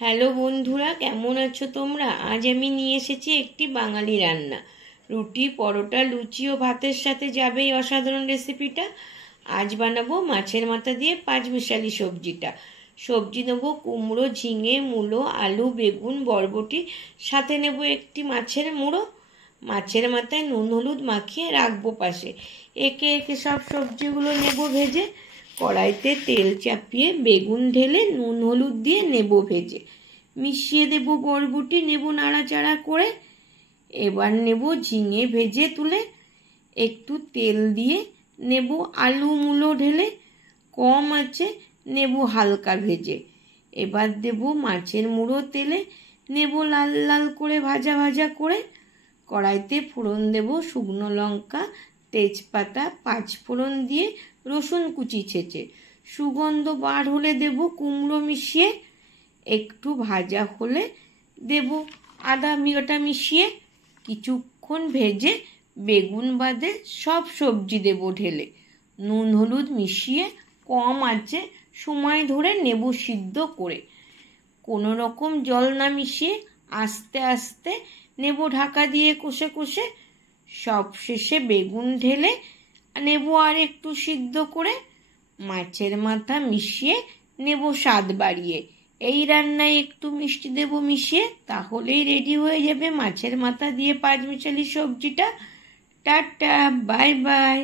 Hello বন্ধুরা, কেমন আছো তোমরা? আজ আমি নিয়ে এসেছি একটি বাঙালি রান্না। রুটি, পরোটা, লুচি ও ভাতের সাথে যাবে এই অসাধারণ রেসিপিটা। আজ বানাবো মাছের মাথা দিয়ে পাঁচমিশালি সবজিটা। সবজি নেবো কুমড়ো, ঝিঙে, মূলো, আলু, বেগুন, বরবটি, সাথে নেবো একটি মাছের মুড়ো। মাছের মাথায় নুন হলুদ মাখিয়ে রাখবো পাশে। একে একে সব সবজিগুলো নেবো ভেজে। কড়াইতে তেল চাপিয়ে বেগুন ঢেলে নুন হলুদ দিয়ে নেব ভেজে। মিশিয়ে দেব বরবটি, নেব নাড়াচাড়া করে। এবার নেব ঝিঙে ভেজে তুলে। একটু তেল দিয়ে নেব আলু মূলো ঢেলে। কম আছে নেব হালকা ভেজে। এবার দেব মাছের মুড়ো তেলে, নেব লাল লাল করে ভাজা ভাজা করে। কড়াইতে ফোড়ন দেব শুকনো লঙ্কা, তেজপাতা, পাঁচফোড়ন দিয়ে রসুন কুচি ছেঁচে। সুগন্ধ বার হলে দেব কুমড়ো মিশিয়ে। একটু ভাজা হলে দেব আদা বাটা মিশিয়ে। কিছুক্ষণ ভেজে বেগুন বাদে সব সবজি দেব ঢেলে। নুন হলুদ মিশিয়ে কম আঁচে সময় ধরে নেব সিদ্ধ করে। কোনো রকম জল না মিশিয়ে আস্তে আস্তে নেব ঢাকা দিয়ে কষে কষে। সব শেষে বেগুন ঢেলে নেব আর একটু সিদ্ধ করে। মাছের মাথা মিশিয়ে নেব স্বাদ বাড়িয়ে। এই রান্নায় একটু মিষ্টি দেব মিশিয়ে। তাহলেই রেডি হয়ে যাবে মাছের মাথা দিয়ে পাঁচমিশালি সবজিটা। Tata, bye bye.